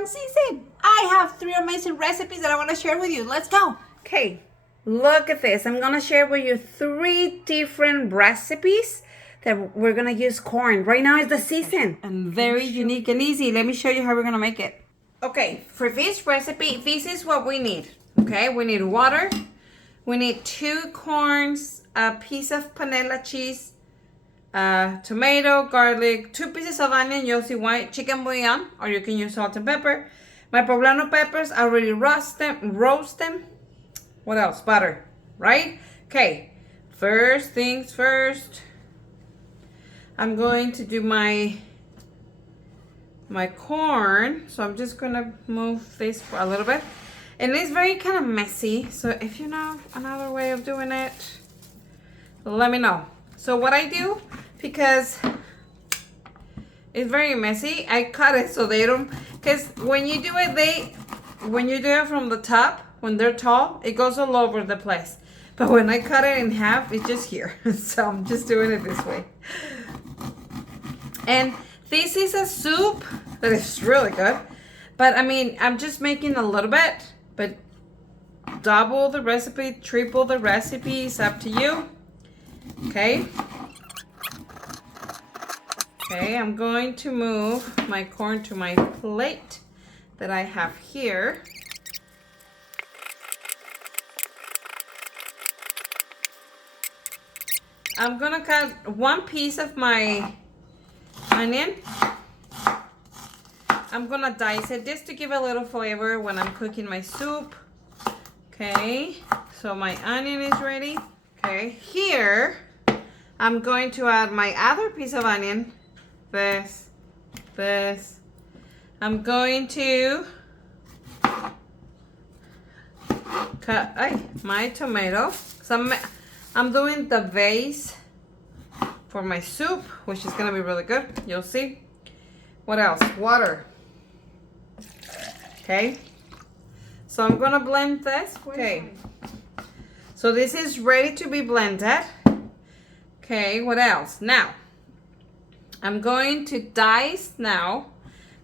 corn season. I have 3 amazing recipes that I want to share with you. Let's go. Okay, look at this. I'm going to share with you 3 different recipes that we're going to use corn. Right now is the season and very unique and easy. Let me show you how we're going to make it. Okay, for this recipe, this is what we need. Okay, we need water. We need 2 corns, a piece of panela cheese, tomato, garlic, 2 pieces of onion, you'll see white, chicken bouillon, or you can use salt and pepper. My poblano peppers, I already roast them. What else? Butter, right? Okay, first things first. I'm going to do my corn. So I'm just gonna move this for a little bit. And it's very kind of messy. So if you know another way of doing it, let me know. So what I do, because it's very messy, I cut it so they don't, because when you do it, when you do it from the top, when they're tall, it goes all over the place. But when I cut it in half, it's just here. So I'm just doing it this way. And this is a soup that is really good. But I mean, I'm just making a little bit, but double the recipe, triple the recipe, it's up to you. Okay. Okay, I'm going to move my corn to my plate that I have here. I'm gonna cut 1 piece of my onion. I'm gonna dice it just to give a little flavor when I'm cooking my soup. Okay, so my onion is ready. Okay, here I'm going to add my other piece of onion. This. I'm going to cut my tomato. So I'm doing the base for my soup, which is gonna be really good. You'll see. What else? Water. Okay. So I'm gonna blend this. Okay. So this is ready to be blended. Okay, what else? Now, I'm going to dice now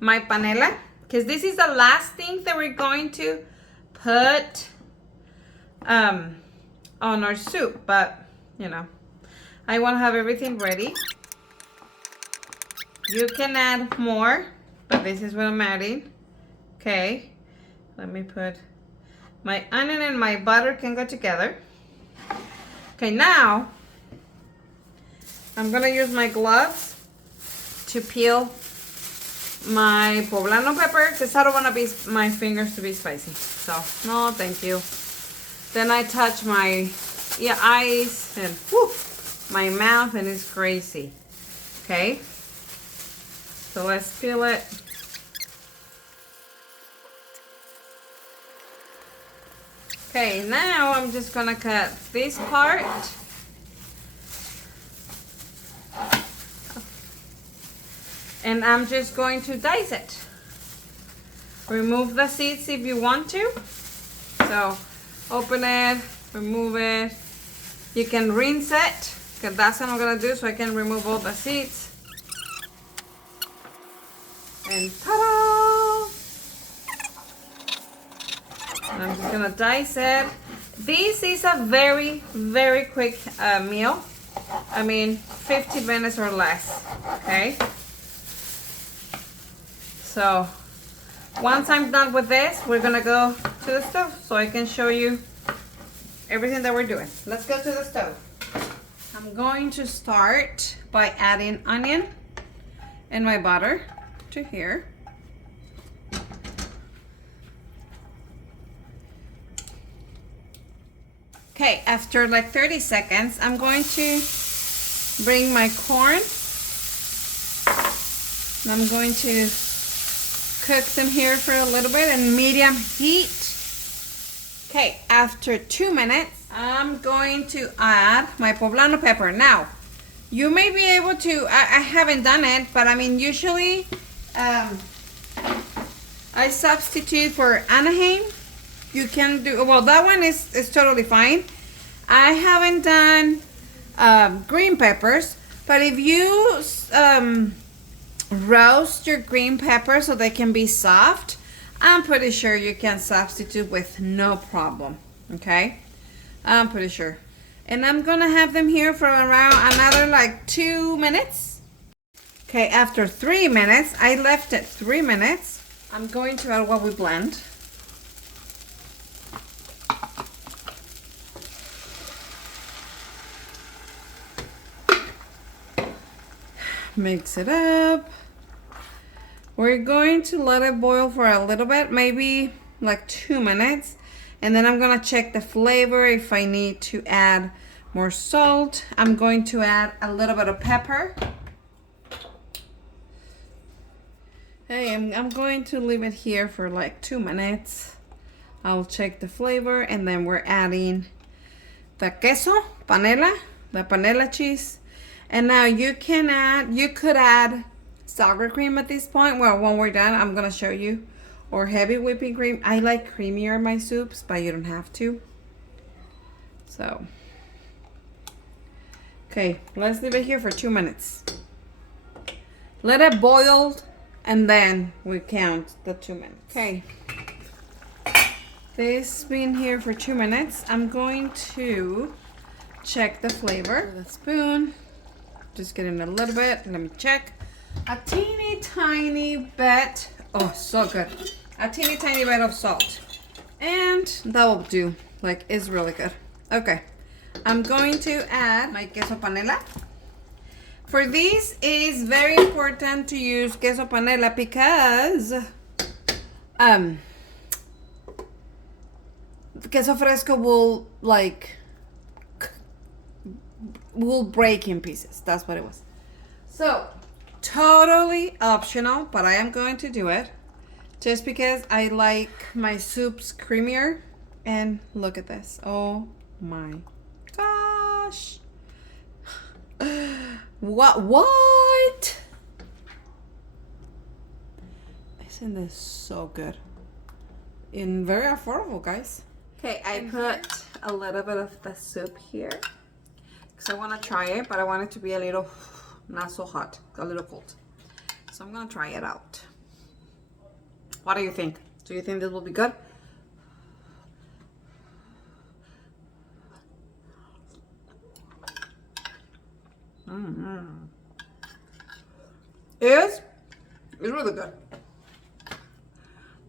my panela, because this is the last thing that we're going to put on our soup, but you know, I want to have everything ready. You can add more, but this is what I'm adding. Okay, let me put my onion and my butter can go together. Okay, now I'm gonna use my gloves to peel my poblano pepper, because I don't want my fingers to be spicy. So no, thank you. Then I touch my eyes and whoop, my mouth, and it's crazy. Okay, so let's peel it. Okay, now I'm just gonna cut this part. And I'm just going to dice it. Remove the seeds if you want to. So open it, remove it. You can rinse it, because that's what I'm gonna do, so I can remove all the seeds. And ta-da! I'm just gonna dice it. This is a very, very quick meal. I mean, 50 minutes or less, okay? So, once I'm done with this, we're gonna go to the stove so I can show you everything that we're doing. Let's go to the stove. I'm going to start by adding onion and my butter to here. Okay, after like 30 seconds, I'm going to bring my corn. And I'm going to cook them here for a little bit in medium heat. Okay, after 2 minutes, I'm going to add my poblano pepper. Now, you may be able to, I haven't done it, but I mean, usually I substitute for Anaheim. You can do, well, that one is totally fine. I haven't done green peppers, but if you roast your green peppers so they can be soft, I'm pretty sure you can substitute with no problem, okay? I'm pretty sure. And I'm gonna have them here for around another like 2 minutes. Okay, after 3 minutes, I left it 3 minutes. I'm going to add what we blend. Mix it up. We're going to let it boil for a little bit, maybe like 2 minutes. And then I'm gonna check the flavor if I need to add more salt. I'm going to add a little bit of pepper. Hey, I'm going to leave it here for like 2 minutes. I'll check the flavor, and then we're adding the queso, panela, the panela cheese. And now you could add sour cream at this point. Well, when we're done, I'm gonna show you. Or heavy whipping cream. I like creamier my soups, but you don't have to. So, okay, let's leave it here for 2 minutes. Let it boil, and then we count the 2 minutes. Okay, this been here for 2 minutes. I'm going to check the flavor with a spoon. Just getting a little bit. Let me check. A teeny tiny bit. Oh, so good. A teeny tiny bit of salt. And that will do. Like, it's really good. Okay. I'm going to add my queso panela. For this, it is very important to use queso panela because queso fresco will break in pieces. That's what it was. So, totally optional, but I am going to do it just because I like my soups creamier. And look at this. Oh my gosh. What? Isn't this so good? And very affordable, guys. Okay, I put a little bit of the soup here because I want to try it, but I want it to be a little, not so hot, a little cold. So I'm gonna try it out. What do you think? Do you think this will be good? It's really good.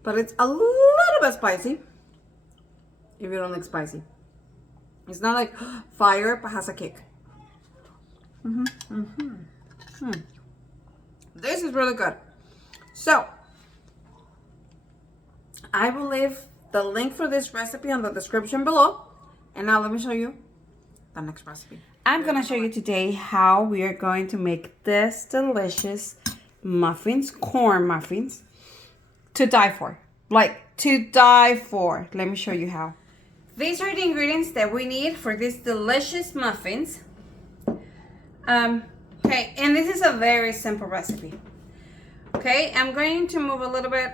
But it's a little bit spicy if you don't like spicy. It's not like fire, but has a kick. This is really good. So, I will leave the link for this recipe on the description below. And now let me show you the next recipe. I'm going to show you today how we are going to make this delicious muffins, corn muffins, to die for. Like, to die for. Let me show you how. These are the ingredients that we need for these delicious muffins. Okay, and this is a very simple recipe. Okay, I'm going to move a little bit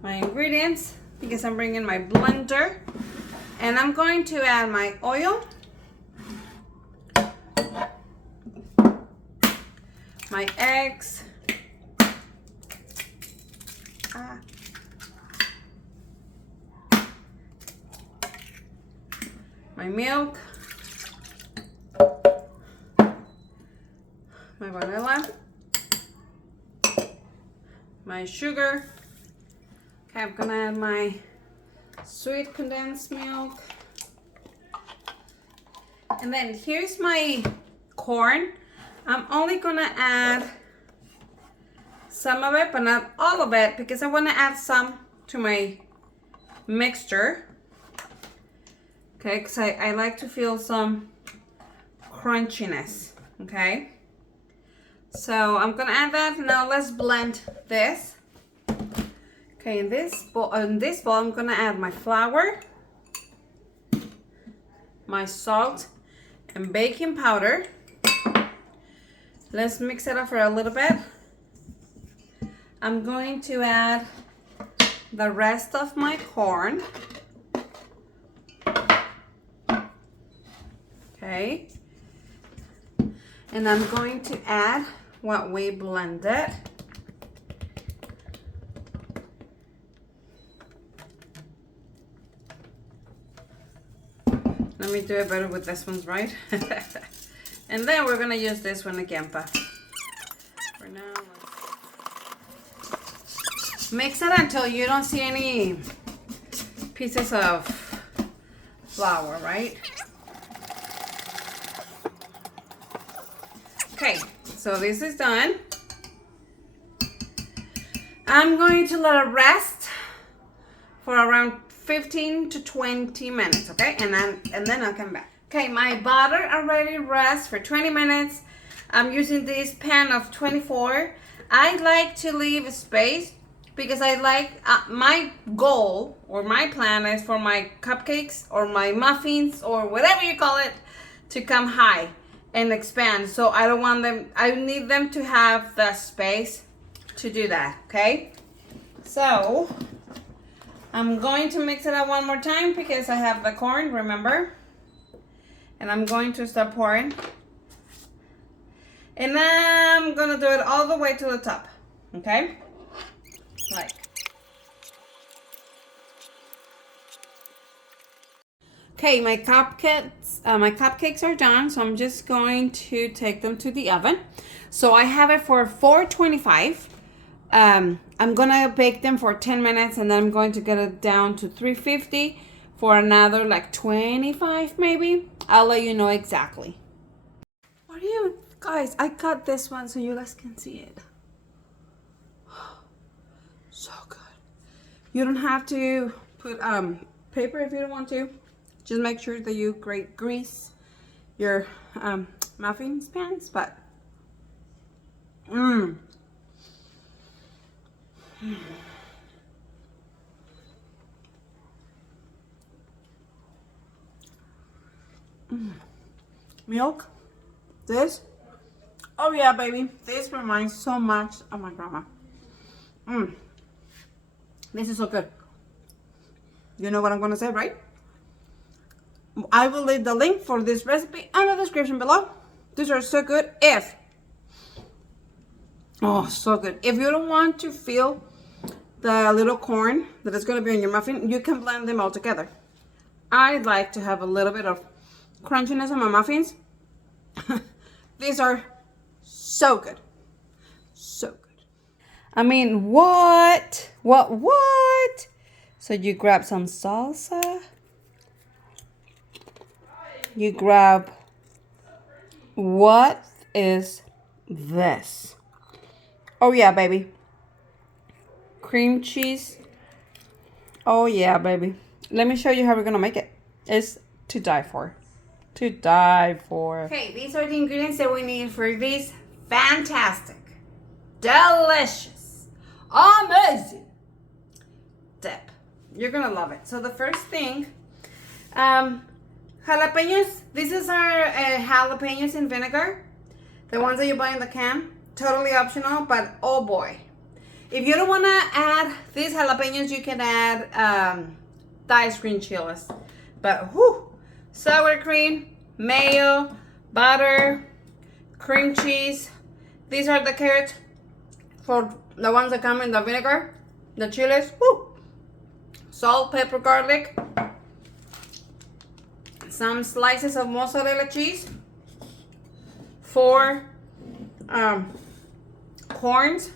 my ingredients because I'm bringing my blender. And I'm going to add my oil, my eggs, my milk, my vanilla, my sugar. Okay, I'm gonna add my sweet condensed milk. And then here's my corn. I'm only gonna add some of it, but not all of it, because I wanna add some to my mixture. Okay, because I like to feel some crunchiness, okay? So I'm gonna add that. Now let's blend this. Okay, in this bowl, I'm gonna add my flour, my salt, and baking powder. Let's mix it up for a little bit. I'm going to add the rest of my corn. Okay. And I'm going to add what we blended. Let me do it better with this one's right. And then we're gonna use this one again, but for now, mix it until you don't see any pieces of flour, right? Okay, so this is done. I'm going to let it rest for around 15 to 20 minutes, okay? And then I'll come back. Okay, my butter already rests for 20 minutes. I'm using this pan of 24. I like to leave space because I like, my goal or my plan is for my cupcakes or my muffins or whatever you call it to come high and expand. So I don't want them, I need them to have the space to do that, okay? So I'm going to mix it up one more time because I have the corn, remember? And I'm going to start pouring. And I'm gonna do it all the way to the top, okay? Like. Okay, my cupcakes are done, so I'm just going to take them to the oven. So I have it for 425. I'm gonna bake them for 10 minutes and then I'm going to get it down to 350 for another like 25 maybe. I'll let you know exactly. What are you guys? I cut this one so you guys can see it. So good. You don't have to put paper if you don't want to. Just make sure that you grease your muffins pans, but Milk, this, oh yeah baby, this reminds so much of my grandma. This is so good. You know what I'm gonna say, right? I will leave the link for this recipe in the description below. These are so good. Oh, so good. If you don't want to feel the little corn that is going to be in your muffin, you can blend them all together. I like to have a little bit of crunchiness on my muffins. These are so good. So good. I mean, what? So you grab some salsa. You grab, what is this? Oh yeah, baby. Cream cheese. Oh yeah, baby. Let me show you how we're gonna make it. It's to die for. To die for. Okay, these are the ingredients that we need for this fantastic, delicious, amazing dip. You're gonna love it. So the first thing, jalapenos. This is our jalapenos in vinegar. The ones that you buy in the can. Totally optional, but oh boy. If you don't want to add these jalapenos, you can add diced green chilies. But whew, sour cream, mayo, butter, cream cheese. These are the carrots for the ones that come in the vinegar. The chilies, whew. Salt, pepper, garlic. Some slices of mozzarella cheese. 4 corns.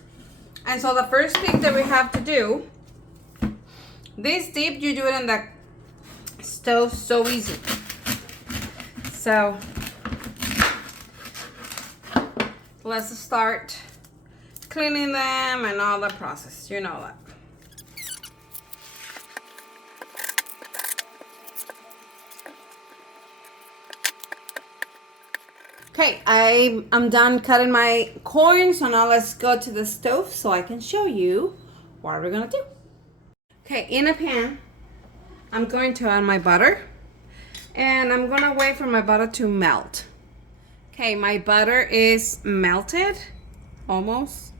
And so the first thing that we have to do, this dip, you do it in the stove, so easy. So let's start cleaning them and all the process, you know that. Okay, I'm done cutting my corn, so now let's go to the stove so I can show you what we're gonna do. Okay, in a pan, I'm going to add my butter, and I'm gonna wait for my butter to melt. Okay, my butter is melted, almost.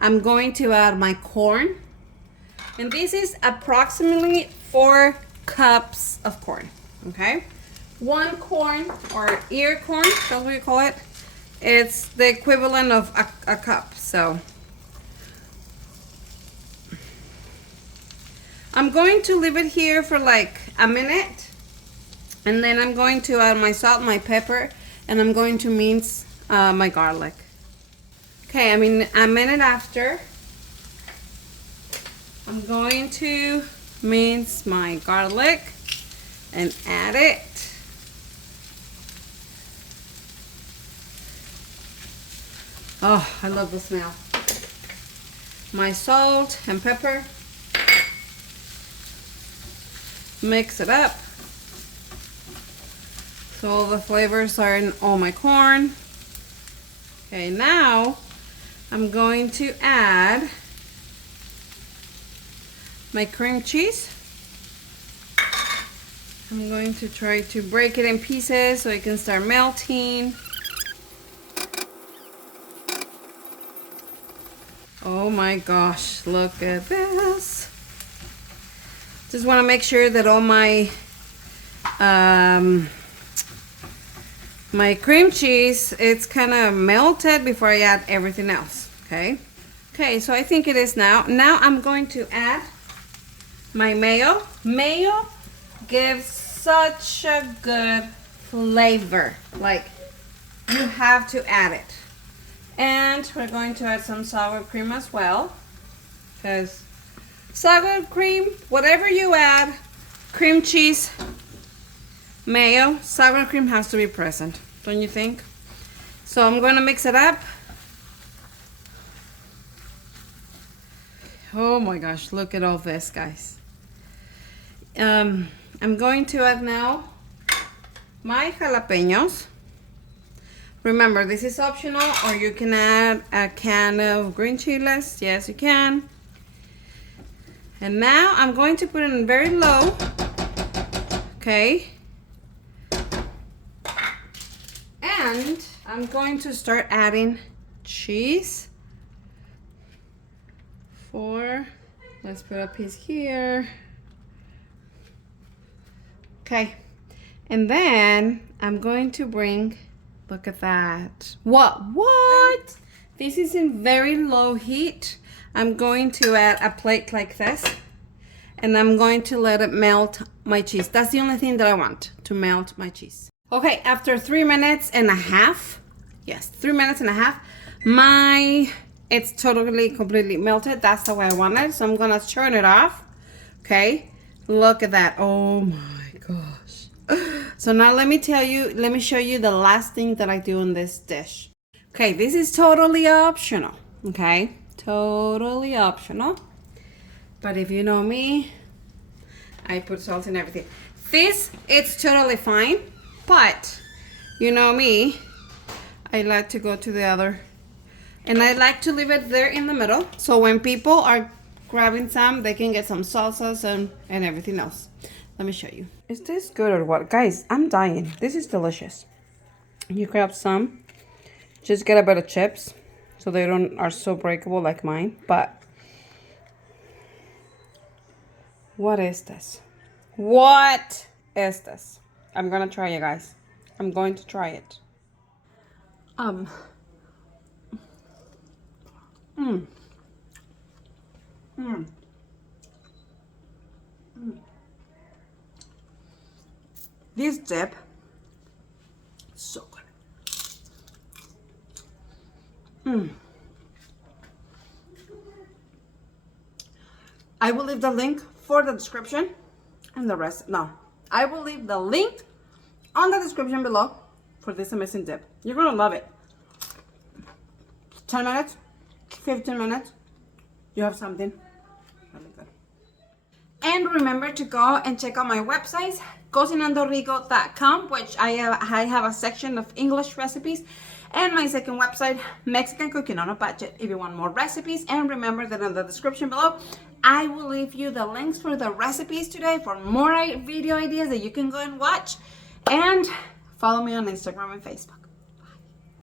I'm going to add my corn, and this is approximately 4 cups of corn, okay? 1 corn, or ear corn, that's what we call it. It's the equivalent of a cup, so. I'm going to leave it here for like a minute And then I'm going to add my salt, my pepper, and I'm going to mince my garlic. Okay, I mean, a minute after, I'm going to mince my garlic and add it. Oh, I love the smell. My salt and pepper. Mix it up so all the flavors are in all my corn. Okay, now I'm going to add my cream cheese. I'm going to try to break it in pieces so it can start melting. Oh my gosh, look at this. Just want to make sure that all my my cream cheese, it's kind of melted before I add everything else. Okay. Okay, so I think it is now. Now I'm going to add my mayo. Mayo gives such a good flavor. Like, you have to add it. And we're going to add some sour cream as well, because sour cream, whatever you add, cream cheese, mayo, sour cream has to be present, don't you think? So I'm going to mix it up. Oh my gosh, look at all this, guys. I'm going to add now my jalapenos. Remember, this is optional, or you can add a can of green chiles. Yes, you can. And now I'm going to put it in very low. Okay. And I'm going to start adding cheese. Let's put a piece here. Okay. And then I'm going to bring, look at that. What? This is in very low heat. I'm going to add a plate like this, and I'm going to let it melt my cheese. That's the only thing that I want, to melt my cheese. Okay, after 3 minutes and a half, yes, 3 minutes and a half, it's totally, completely melted. That's the way I want it. So I'm gonna turn it off. Okay, look at that. Oh my gosh. So now let me show you the last thing that I do in this dish. Okay, this is totally optional, okay? Totally optional. But if you know me, I put salt in everything. This, it's totally fine, but you know me, I like to go to the other, and I like to leave it there in the middle, so when people are grabbing some, they can get some salsas and everything else. Let me show you. Is this good or what? Guys, I'm dying. This is delicious. You grab some, just get a bit of chips so they are so breakable like mine. But what is this? What is this? I'm gonna try it, guys. I'm going to try it. This dip, so good. I will leave the link for the description and the rest. No, I will leave the link on the description below for this amazing dip. You're gonna love it. 10 minutes, 15 minutes, you have something really good. And remember to go and check out my websites, cocinandorico.com, which I have a section of English recipes, and my second website, Mexican Cooking on a Budget, if you want more recipes. And remember that in the description below, I will leave you the links for the recipes today for more video ideas that you can go and watch. And follow me on Instagram and Facebook.